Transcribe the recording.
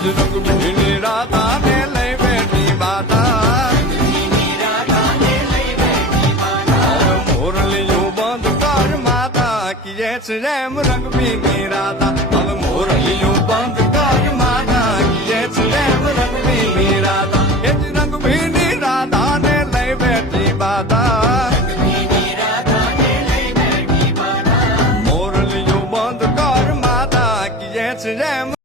રંગ ભીની રાતા ને લઈ બેઠી માતા મોરલીયું બંધ કર માતા કિયે છે એમ રંગ ભીની રાતા હવે મોરલીયું